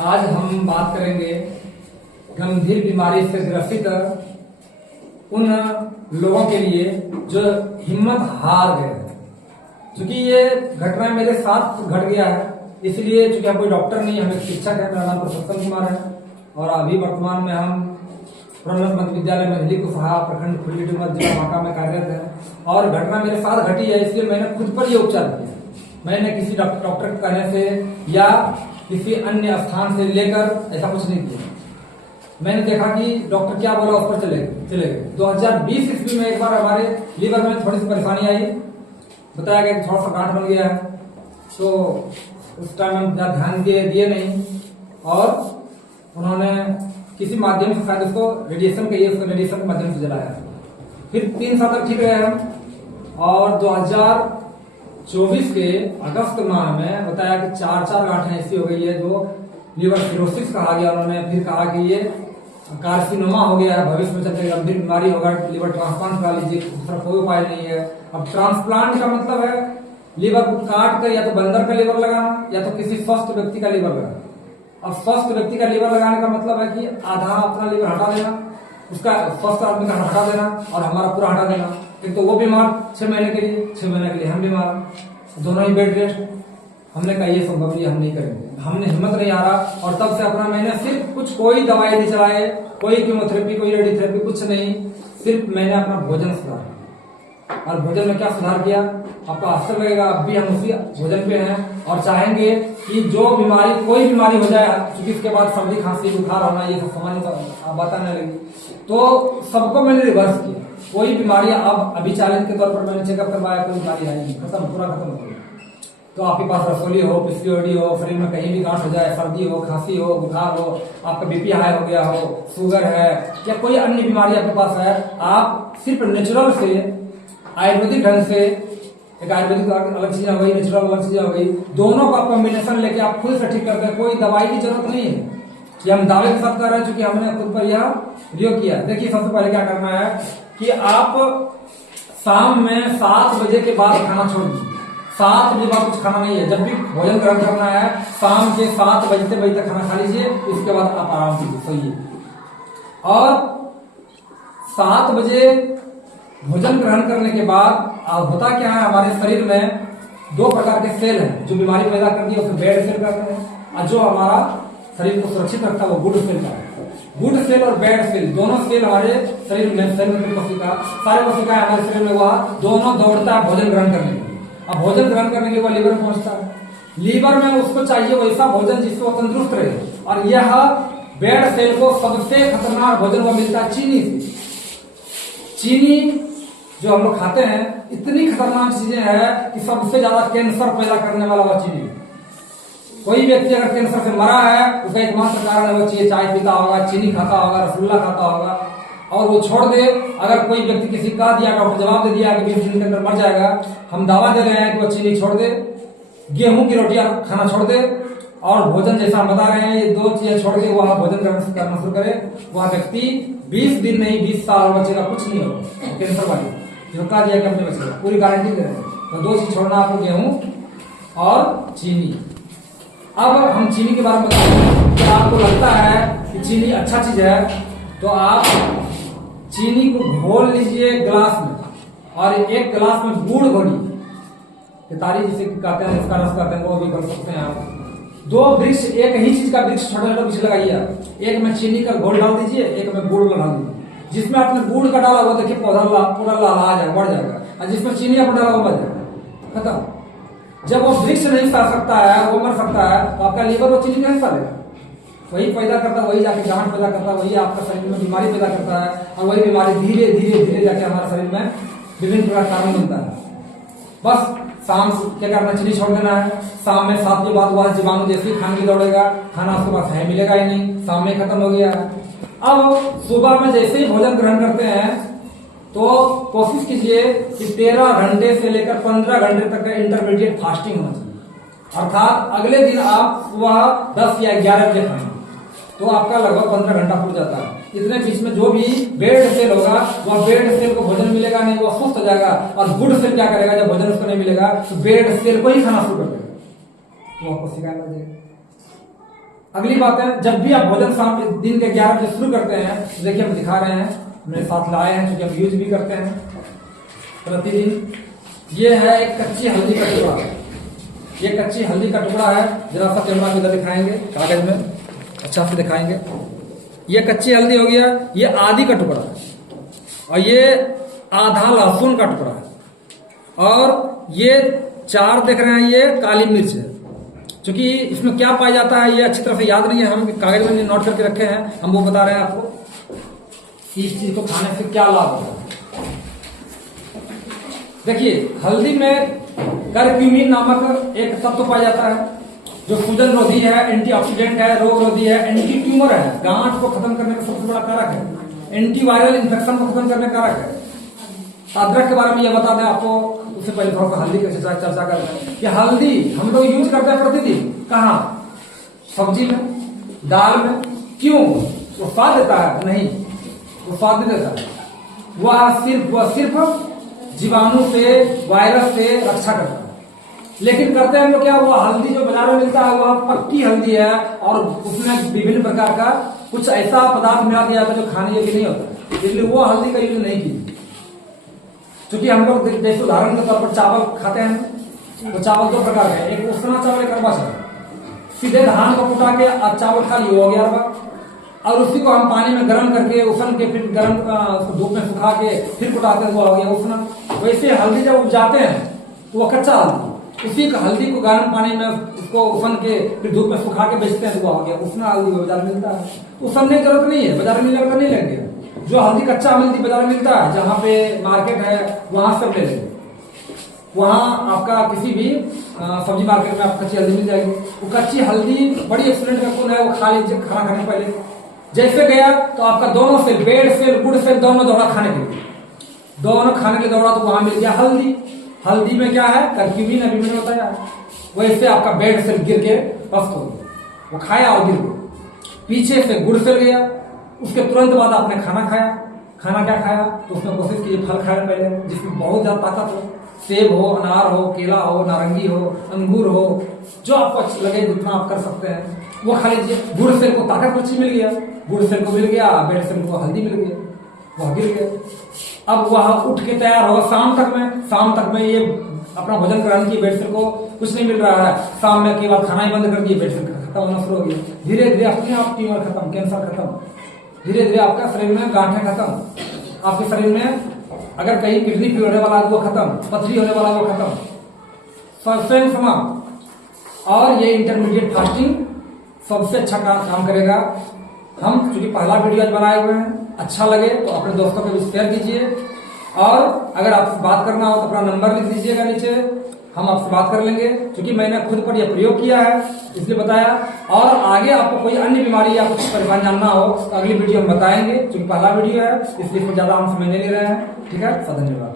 आज हम बात करेंगे गंभीर बीमारी से ग्रसित उन लोगों के लिए जो हिम्मत हार गए हैं। क्योंकि ये घटना मेरे साथ घट गया है, इसलिए चूंकि हम कोई डॉक्टर नहीं, हम एक शिक्षक है। मेरा नाम प्रोफेसर कुमार है और अभी वर्तमान में हम प्रोन्नत मध्य विद्यालय मंझली कुशहा प्रखंड खुली डूमर जिला बांका में कार्यरत है। और घटना मेरे साथ घटी है, इसलिए मैंने खुद पर ये उपचार किया। मैंने किसी डॉक्टर के कहने से या किसी अन्य स्थान से लेकर ऐसा कुछ नहीं किया। मैंने देखा कि डॉक्टर क्या बोला उस पर चले गए। 2020 ईस्वी में एक बार हमारे लीवर में थोड़ी सी परेशानी आई, बताया गया कि थोड़ा सा गांठ बन गया है। तो उस टाइम हम ध्यान दिए नहीं और उन्होंने किसी माध्यम से शायद उसको रेडिएशन कहिए, उसको रेडिएशन के माध्यम से जलाया। फिर 3 साल तक ठीक रहे हम और 2024 के अगस्त माह में बताया कि 4 गांठें ऐसी हो गई है जो लीवर सिरोसिस कहा गया। उन्होंने फिर कहा कि ये कार्सिनोमा हो गया है, भविष्य में चलते गंभीर बीमारी होगा, लीवर ट्रांसप्लांट करा लीजिए, दूसरा कोई उपाय नहीं है। अब ट्रांसप्लांट का मतलब है लीवर को काट कर या तो बंदर का लीवर लगाना या तो किसी स्वस्थ व्यक्ति का लीवर लगाना। अब स्वस्थ व्यक्ति का लीवर लगाने का मतलब है कि आधा अपना लीवर हटा देना, उसका स्वस्थ आदमी का हटा देना और हमारा पूरा हटा देना। एक तो वो बीमार 6 महीने के लिए, 6 महीने के लिए हम बीमार, दोनों ही बेड रेस्ट। हमने कहा ये संभव नहीं, हम नहीं करेंगे। हमने हिम्मत नहीं आ रहा और तब से अपना मैंने सिर्फ कोई दवाई नहीं चलाए, कोई कीमोथेरेपी, कोई रेडियोथेरेपी, कुछ नहीं। सिर्फ मैंने अपना भोजन सुधारा। और भोजन में क्या सुधार किया आपको आश्चर्य लगेगा। अब भी हम उसी भोजन पे हैं और चाहेंगे कि जो बीमारी, कोई बीमारी हो जाए, क्योंकि इसके बाद सर्दी खांसी बुखार होना ये सब सामान्य बात आने लगी, तो सबको मैंने रिवर्स किया। कोई बीमारी अब अभी चैलेंज के तौर पर मैंने चेकअप करवाया, कोई बीमारी आई नहीं, खत्म, पूरा खत्म हो गया। तो आपके पास रसोली हो, पीसीओडी हो, शरीर में कहीं भी गांठ हो जाए, सर्दी हो, खांसी हो, बुखार हो, आपका बीपी हाई हो गया हो, शुगर है या कोई अन्य बीमारी आपके पास है, आप सिर्फ नेचुरल से, आयुर्वेदिक ढंग से, एक आयुर्वेदिक अलग चीजें हो गई, नेचुरल अलग चीजें हो गई, दोनों का कॉम्बिनेशन लेके आप खुद से ठीक करते हैं। कोई दवाई की जरूरत नहीं है कि हम दावे के साथ कर रहे हैं, क्योंकि हमने खुद पर यह प्रयोग किया। देखिए सबसे पहले क्या करना है कि आप शाम में 7 बजे के बाद खाना छोड़ दीजिए। 7 बजे बाद कुछ खाना नहीं है। जब भी भोजन ग्रहण करना है शाम के 7 बजे तक खाना खा लीजिए, उसके बाद आप आराम कीजिए, सोइए। और 7 बजे भोजन ग्रहण करने के बाद होता क्या है, हमारे शरीर में 2 प्रकार के सेल हैं जो बीमारी पैदा करती है, उसे बैड सेल कहते हैं। और जो हमारा शरीर को सुरक्षित रखता है वो गुड सेल का है। गुड सेल और बैड सेल, दोनों सेल हमारे शरीर में, कोशिका, सारे कोशिकाएं हमारे शरीर में, वह दोनों दौड़ता है भोजन ग्रहण करने के लिए। अब भोजन ग्रहण करने के बाद लीवर में पहुंचता है। लीवर में उसको चाहिए वैसा भोजन जिससे वो तंदुरुस्त रहे। और यह बैड सेल को सबसे खतरनाक भोजन वो मिलता है चीनी से। चीनी जो हम लोग खाते हैं इतनी खतरनाक चीजें हैं कि सबसे ज्यादा कैंसर पैदा करने वाला वह चीनी है। कोई व्यक्ति अगर कैंसर से मरा है उसका एकमात्र कारण है वो चाय पीता होगा, चीनी खाता होगा, रसगुल्ला खाता होगा और वो छोड़ दे। अगर कोई व्यक्ति किसी का दिया, डॉक्टर जवाब दे दिया कि 20 दिन के अंदर मर जाएगा, हम दावा दे रहे हैं कि वो चीनी छोड़ दे, गेहूं की रोटियां खाना छोड़ दे और भोजन जैसा हम बता रहे हैं ये 2 चीजें छोड़ के वह भोजन करना शुरू करे, वह व्यक्ति 20 दिन नहीं 20 साल बचेगा, कुछ नहीं होगा। कैंसर वाली झोंका दिया कि अपने बचेगा, पूरी गारंटी दे रहे हैं। तो 2 चीज छोड़ना आपको, गेहूं और चीनी। अब हम चीनी के बारे में बताएं कि आपको लगता है कि चीनी अच्छा चीज है तो आप चीनी को घोल लीजिए गिलास में और 1 गिलास में गुड़ घोलिए, केतारी जिसे कहते हैं, इसका रस कहते हैं, वो भी कर सकते हैं आप। 2 वृक्ष, एक ही चीज का वृक्ष, छोटे छोटे वृक्ष लगाइए। एक में चीनी का घोल डाल दीजिए, एक में गुड़ डाल दीजिए। जिसमें आपने गुड़ का डाला वो देखिए पौधा पूरा लहला जाएगा, बढ़ जाएगा, और जिसमें चीनी आपने डाला वो मर जाएगा, खत्म। जब वो वृक्ष नहीं खा सकता है, वो मर सकता है, तो आपका लीवर वो चीनी कैसे लेगा? वही पैदा करता है, वही जाके गांठ पैदा करता है, वही आपका शरीर में बीमारी पैदा करता है और वही बीमारी धीरे धीरे धीरे जाके हमारे शरीर में विभिन्न प्रकार का कारण बनता है। बस शाम क्या करना, चीनी छोड़ देना है। शाम में 7 के बाद वह जीवाणु जैसे ही खाने की दौड़ेगा, खाना उसके पास है मिलेगा ही नहीं, शाम में खत्म हो गया है। अब सुबह में जैसे ही भोजन ग्रहण करते हैं तो कोशिश कीजिए कि 13 घंटे से लेकर 15 घंटे तक का इंटरमीडिएट फास्टिंग होना चाहिए। अर्थात अगले दिन आप सुबह 10 या 11 बजे खाएं तो आपका लगभग 15 घंटा पूरा जाता है। इतने बीच में जो भी बेड सेल होगा वह बेड सेल को भोजन मिलेगा नहीं, वो सुस्त हो जाएगा। और गुड सेल क्या करेगा, जब भोजन उसको नहीं मिलेगा तो बेड सेल को ही खाना शुरू कर देगा, तो आपको शिकायत आ जाएगी। अगली बात है, जब भी आप भोजन शाम दिन के 11 बजे शुरू करते हैं, तो देखिए हम दिखा रहे हैं, मेरे साथ लाए हैं क्योंकि हम यूज भी करते हैं प्रतिदिन। ये है एक कच्ची हल्दी का टुकड़ा। ये कच्ची हल्दी का टुकड़ा है, जरा सा कैमरा में इधर दिखाएंगे, कागज में अच्छा से दिखाएंगे। ये कच्ची हल्दी हो गया, ये आधी का टुकड़ा है, और ये आधा लहसुन का टुकड़ा है, और ये 4 देख रहे हैं, ये काली मिर्च है। क्योंकि इसमें क्या पाया जाता है ये अच्छी तरह से याद नहीं है, हम कागज में नोट करके रखे हैं, हम वो बता रहे हैं आपको इस चीज को खाने से क्या लाभ होता है। देखिए, हल्दी में करक्यूमिन नामक एक तत्व पाया जाता है, जो सूजन रोधी है, एंटीऑक्सीडेंट है, रोग रोधी है, एंटी ट्यूमर है, गांठ को खत्म करने का सबसे बड़ा कारक है, एंटीवायरल इन्फेक्शन को खत्म करने का कारक है। अदरक के बारे में ये बता दें आपको, उससे पहले थोड़ा सा हल्दी की चर्चा करते हैं कि हल्दी हम लोग यूज करते हैं प्रतिदिन, कहाँ? सब्जी में, दाल में। क्यों? वो स्वाद देता है? नहीं, वो स्वाद नहीं देता है, वह सिर्फ जीवाणु से, वायरस से रक्षा करता है। लेकिन करते हैं हम लोग क्या, वो हल्दी जो बाजार में मिलता है वह पक्की हल्दी है, और उसमें विभिन्न प्रकार का कुछ ऐसा पदार्थ मिला दिया जाता है जो खाने योग्य नहीं होता, इसलिए वो हल्दी का यूज नहीं की। क्योंकि हम लोग जैसे उदाहरण के तौर पर चावल खाते हैं, तो चावल 2 प्रकार के, एक उसना चावल, एक अरबा चावल। सीधे धान को कुटा के आप चावल खा लियो, हो गया अरबा, और उसी को हम पानी में गर्म करके, उसन के, फिर गर्म धूप में सुखा के फिर कुटाते हैं, वो हो गया उसना। वैसे हल्दी जब उपजाते हैं तो वो कच्चा हल्दी, उसी हल्दी को गर्म पानी में उसको उसन के फिर धूप में सुखा के बेचते हैं, तो वो हो गया उसना हल्दी, बाजार में मिलता है। उसनने की जरूरत नहीं है, बाजार में नहीं लगेगा। जो हल्दी कच्चा हल्दी बाजार में मिलता है, जहाँ पे मार्केट है वहां सब ले लेंगे, वहां आपका किसी भी सब्जी मार्केट में आपको कच्ची हल्दी मिल जाएगी। वो कच्ची हल्दी बड़ी एक्सीलेंट का गुण है, वो खा लीजिए खाना खाने से पहले। जैसे गया तो आपका दोनों cell, bad cell, good cell, दोनों दौड़ा खाने के लिए, दोनों खाने के लिए दौड़ा, तो वहां मिल गया हल्दी। हल्दी में क्या है? करक्यूमिन, अभी मैंने बताया। वैसे आपका बेड सेल गिर के पस्त हो गया, वो खाया और गिर गया। पीछे से गुड़ सेल गया, उसके तुरंत बाद आपने खाना खाया। खाना क्या खाया? तो उसमें कोशिश कीजिए फल खाने पहले, जिसमें बहुत ज्यादा ताकत हो, सेब हो, अनार हो, केला हो, नारंगी हो, अंगूर हो, जो आपको अच्छा लगे जितना आप कर सकते हैं वो खा लीजिए। गुड़ सेल को ताकत अच्छी मिल गया, गुड़ सेल को मिल गया, बेड सेल को हल्दी मिल गया, वह गिर गया। अब वह उठ के तैयार होगा शाम तक में ये अपना भोजन कराने की, बेड सेल को कुछ नहीं मिल रहा है, शाम में के बाद खाना ही बंद कर दिए, बेड सेल खत्म होना शुरू हो गया। धीरे धीरे अपने आप ट्यूमर खत्म, कैंसर खत्म, धीरे धीरे आपका शरीर में गांठें खत्म, आपके शरीर में अगर कहीं किडनी फेल होने वाला है वो खत्म, पथरी होने वाला वो खत्म, स्वयं समाप्त। और ये इंटरमीडिएट फास्टिंग सबसे अच्छा काम करेगा। हम चूंकि पहला वीडियो आज बनाए हुए हैं, अच्छा लगे तो अपने दोस्तों को भी शेयर कीजिए, और अगर आपसे बात करना हो तो अपना नंबर लिख दीजिएगा नीचे, हम आपसे बात कर लेंगे। क्योंकि मैंने खुद पर यह प्रयोग किया है इसलिए बताया, और आगे आपको कोई अन्य बीमारी या कुछ परेशान जानना हो तो अगली वीडियो हम बताएंगे। क्योंकि पहला वीडियो है इसलिए कुछ ज्यादा हम समय नहीं ले रहे हैं। ठीक है, धन्यवाद।